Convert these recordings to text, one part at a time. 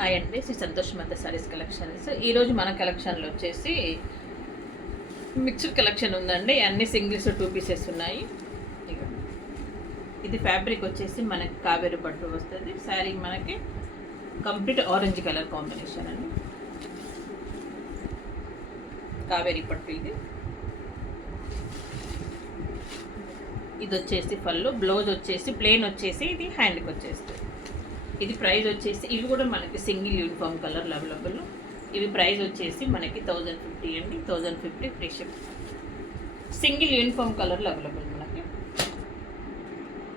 హాయ్ అండి, శ్రీ సంతోష్ మత సారీస్ కలెక్షన్స్. ఈరోజు మన కలెక్షన్లో వచ్చేసి మిక్స్డ్ కలెక్షన్ ఉందండి. అన్ని సింగిల్స్ 2 పీసెస్ ఉన్నాయి. ఇది ఫ్యాబ్రిక్ వచ్చేసి మనకి కావేరి పట్టు వస్తుంది. శారీ మనకి కంప్లీట్ ఆరెంజ్ కలర్ కాంబినేషన్ అండి. కావేరి పట్టు ఇది వచ్చేసి పళ్ళు. బ్లౌజ్ వచ్చేసి ప్లెయిన్ వచ్చేసి ఇది హ్యాండ్కి వచ్చేస్తుంది. ఇది ప్రైస్ వచ్చేసి ఇవి కూడా మనకి సింగిల్ యూనిఫామ్ కలర్ అవైలబుల్. ఇవి ప్రైస్ వచ్చేసి మనకి 1050 అండి. 1050 ఫ్రీ షిప్. సింగిల్ యూనిఫామ్ కలర్లో అవైలబుల్ మనకి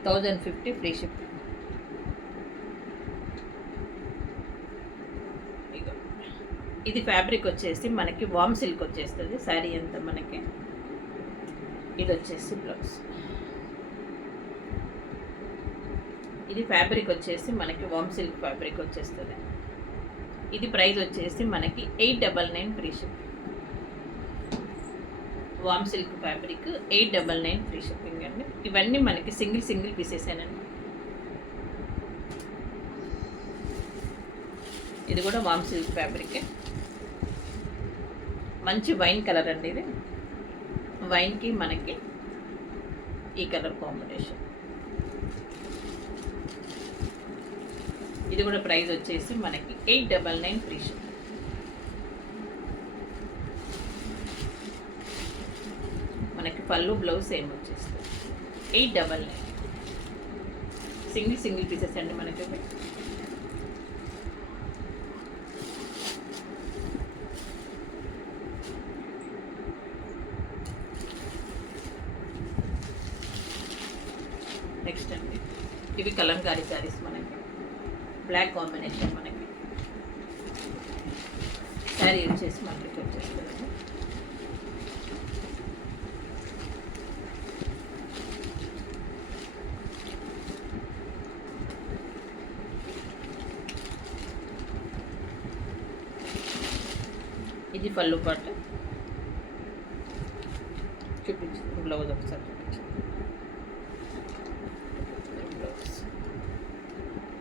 1050 ఫ్రీ షిప్. ఇది ఫ్యాబ్రిక్ వచ్చేసి మనకి వామ్ సిల్క్ వచ్చేస్తుంది. శారీ అంతా మనకి. ఇది వచ్చేసి బ్లౌజ్. ఇది ఫ్యాబ్రిక్ వచ్చేసి మనకి వామ్ సిల్క్ ఫ్యాబ్రిక్ వచ్చేస్తుంది. ఇది ప్రైస్ వచ్చేసి మనకి 899 ఫ్రీ షిప్. వామ్ సిల్క్ ఫ్యాబ్రిక్ 899 ఫ్రీ షిప్పింగ్ అండి. ఇవన్నీ మనకి సింగిల్ పీసెస్ ఏనండి. ఇది కూడా వామ్ సిల్క్ ఫ్యాబ్రిక్. మంచి వైన్ కలర్ అండి. ఇది వైన్కి మనకి ఈ కలర్ కాంబినేషన్. ఇది కూడా ప్రైస్ వచ్చేసి మనకి 899 ఫ్రీ షిప్. మనకి పళ్ళు బ్లౌజ్ సేమ్ వచ్చేస్తుంది. 899. సింగిల్ పీసెస్ అండి మనకి. నెక్స్ట్ అండి, ఇవి కలంకారీ శారీస్ మనకి. బ్లాక్ కాంబినేషన్ మనకి. శారీ వచ్చేసి మనకి వచ్చేస్తుంది. ఇది పళ్ళు పాటు చూపించింది. బ్లౌజ్ ఒకసారి చూపించింది.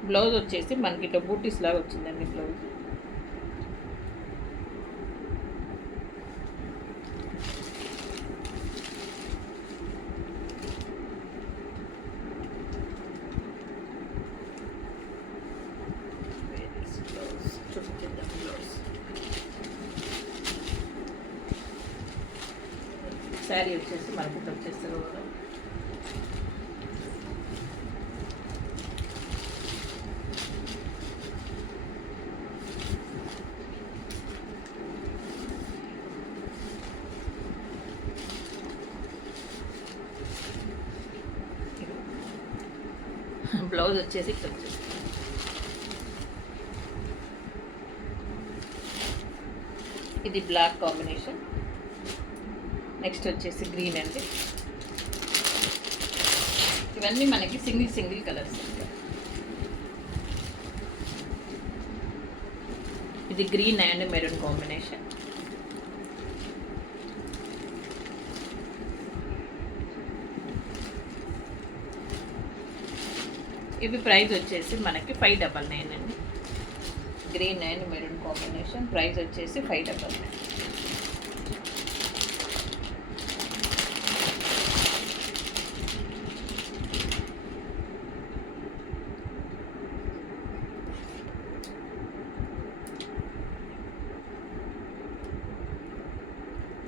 బ్లౌజ్ వచ్చేసి మనకి ఇట్లా బూటీస్ లాగా వచ్చిందండి బ్లౌజ్. చూపించేద్దాం బ్లౌజ్. శారీ వచ్చేసి మనకి ఇట్లా వచ్చేస్తారు. బ్లౌజ్ వచ్చేసి ఇట్లా వచ్చేసి. ఇది బ్లాక్ కాంబినేషన్. నెక్స్ట్ వచ్చేసి గ్రీన్ అండి. ఇవన్నీ మనకి సింగిల్ కలర్స్. ఇది గ్రీన్ అండ్ మెరూన్ కాంబినేషన్. ఇవి ప్రైస్ వచ్చేసి మనకి 599 అండి. Green and maroon combination. Price వచ్చేసి 599.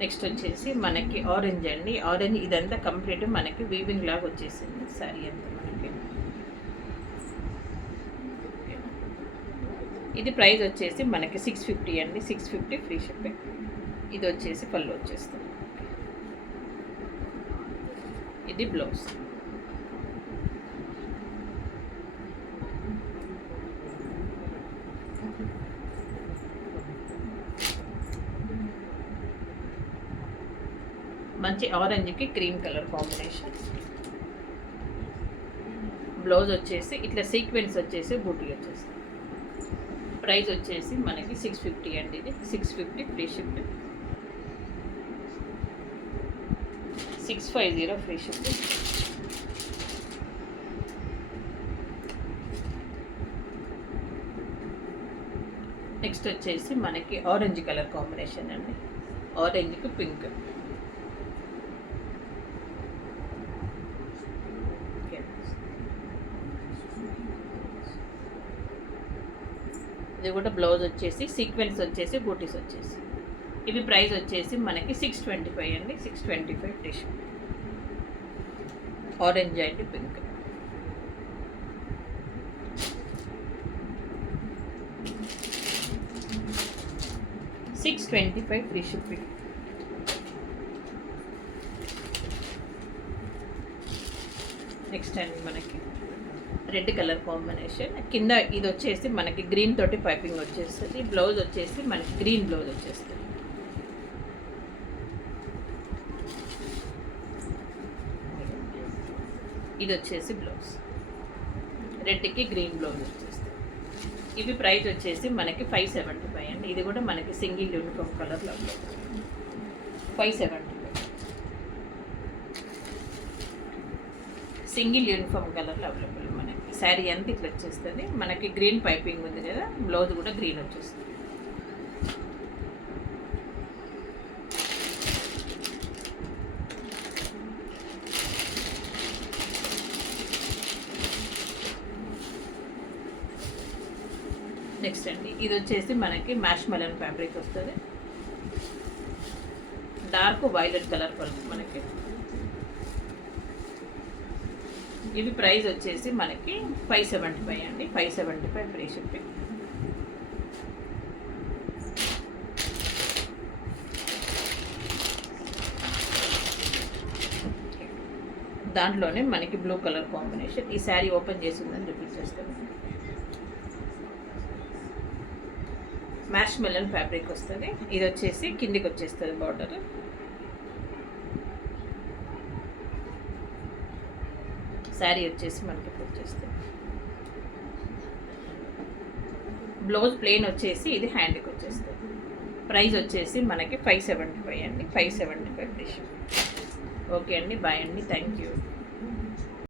నెక్స్ట్ వచ్చేసి మనకి ఆరెంజ్ అండి. ఆరెంజ్ ఇదంతా కంప్లీట్ మనకి వీవింగ్ లాగా వచ్చేసింది శారీ అంతా మనకి. ఇది ప్రైస్ వచ్చేసి మనకి 650 అండి. 650 ఫ్రీ షిప్పింగ్. ఇది వచ్చేసి పళ్ళు వచ్చేస్తుంది. ఇది బ్లౌజ్. మంచి ఆరెంజ్కి క్రీమ్ కలర్ కాంబినేషన్. బ్లౌజ్ వచ్చేసి ఇట్లా సీక్వెన్స్ వచ్చేసి బూటీ వచ్చేసి. ప్రైస్ వచ్చేసి మనకి 650 అండి. ఇది 650 free shipping. 650 free shipping. Next వచ్చేసి మనకి ఆరెంజ్ కలర్ కాంబినేషన్ అండి, ఆరెంజ్కి పింక్. ఇది కూడా బ్లౌజ్ వచ్చేసి సీక్వెన్స్ వచ్చేసి బూటీస్ వచ్చేసి. ఇవి ప్రైస్ వచ్చేసి మనకి 625 అండి, 625 tissue. Orange and pink. $625 free shipping. Next అండి మనకి రెడ్ కలర్ కాంబినేషన్. కింద ఇది వచ్చేసి మనకి గ్రీన్ తోటి పైపింగ్ వచ్చేస్తుంది. బ్లౌజ్ వచ్చేసి మనకి గ్రీన్ బ్లౌజ్ వచ్చేస్తుంది. ఇది వచ్చేసి బ్లౌజ్, రెడ్కి గ్రీన్ బ్లౌజ్ వచ్చేస్తుంది. ఇవి ప్రైస్ వచ్చేసి మనకి 575 అండి. ఇది కూడా మనకి సింగిల్ యూనిఫామ్ కలర్లో 575. సింగిల్ యూనిఫామ్ కలర్లో అవైలబుల్ మనకి. శారీ అంతా ఇట్లా వచ్చేస్తుంది. మనకి గ్రీన్ పైపింగ్ ఉంది కదా, బ్లౌజ్ కూడా గ్రీన్ వచ్చేస్తుంది. నెక్స్ట్ అండి ఇది వచ్చేసి మనకి మ్యాష్ మెలన్ ఫ్యాబ్రిక్ వస్తుంది. డార్క్ వైలెట్ కలర్ మనకి. ఇవి ప్రైస్ వచ్చేసి మనకి 575 అండి, 575 ఫ్రీ షిప్పింగ్. దాంట్లోనే మనకి బ్లూ కలర్ కాంబినేషన్. ఈ శారీ ఓపెన్ చేసి ఉందని రిపీట్ చేస్తాను. మ్యాష్ మెలన్ ఫ్యాబ్రిక్ వస్తుంది. ఇది వచ్చేసి కిందికి వచ్చేస్తుంది బార్డర్. శారీ వచ్చేసి మనకి వచ్చేస్తుంది. బ్లౌజ్ ప్లెయిన్ వచ్చేసి ఇది హ్యాండ్కి వచ్చేస్తుంది. ప్రైస్ వచ్చేసి మనకి 575 అండి, 575 డిష్. ఓకే అండి, బాయ్ అండి, థ్యాంక్ యూ.